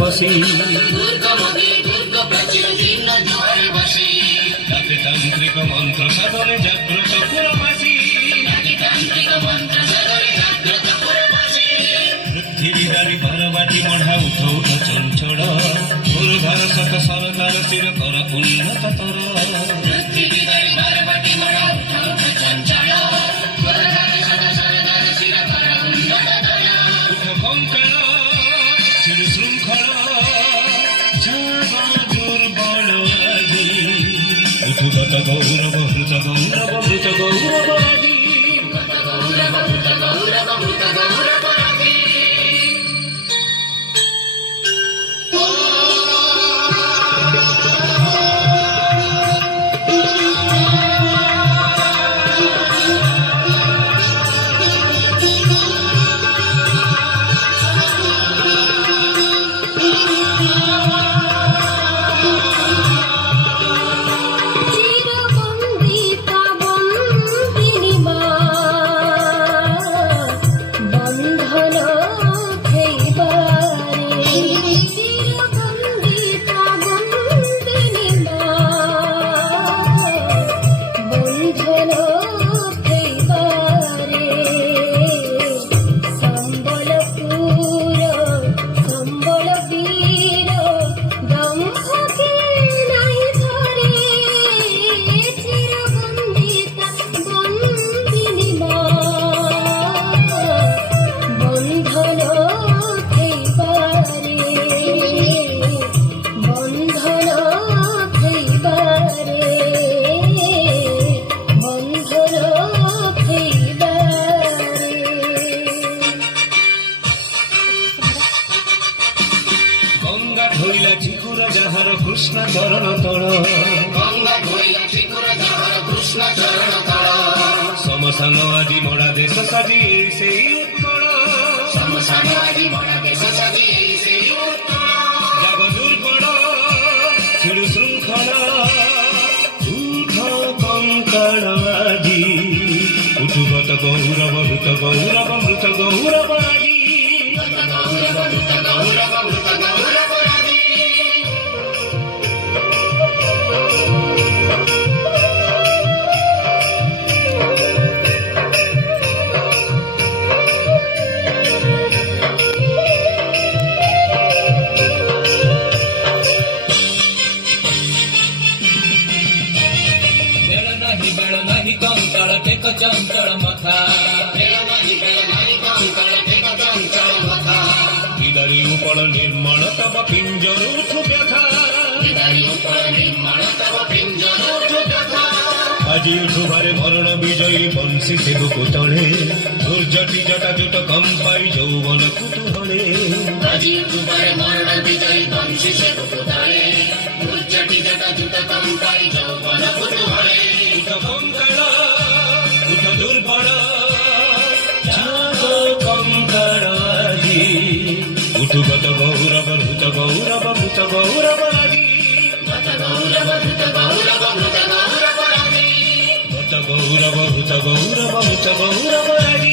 বসি রাতে তান্ত্রিক মন্ত্র সাধনে জাগ্রত পুরবাসী পৃথিবীদারি বারবাটি মঢ়া উঠ উঠ চঞ্চল গুরুধর শত সরদার চির কর উন্নত তর উঠ কঙ্কণ চির শৃঙ্খল দুর্বল আজি উঠুগত গৌরব হৃত গৌরব হৃত গৌরব আজি ধইলা চিকুরা যাহার কৃষ্ণ চরণ তল গঙ্গা ধইলা চিকুরা যাহার কৃষ্ণ চরণ তল সমসান আদি মরা দেশ সাজি সেই উৎকল সমসান আদি মরা দেশ সাজি সেই উৎকল জাগ দুর্বল চিরু শৃঙ্খল উঠ কঙ্কণ আজি উঠুগত গৌরব মৃত গৌরব মৃত গৌরব আজি গৌরব মৃত গৌরব মৃত গৌরব বেড় নাহি কঙ্কাল টেক চঞ্চল মাথা বিদারি উপর নির্মল তব পিঞ্জর উঠু ব্যথা আজি উঠুবারে মরণ বিজয়ী বংশী সেবকু তলে দুর্জটি জটা জুট কম্পাই যৌবন কুতুহলে আজি উঠুবারে মরণ বিজয়ী বংশী সেবকু তলে দুর্জটি জটা জুট কম্পাই যৌবন কুতুহলে উঠ কঙ্কাল উঠ দুর্বল জাগ কঙ্কাল আজি উঠুগত গৌরব হৃত গৌরব মৃত গৌরব আজি গত গৌরব হৃত গৌরব মৃত গৌরব আজি গত গৌরব হৃত গৌরব মৃত গৌরব আজি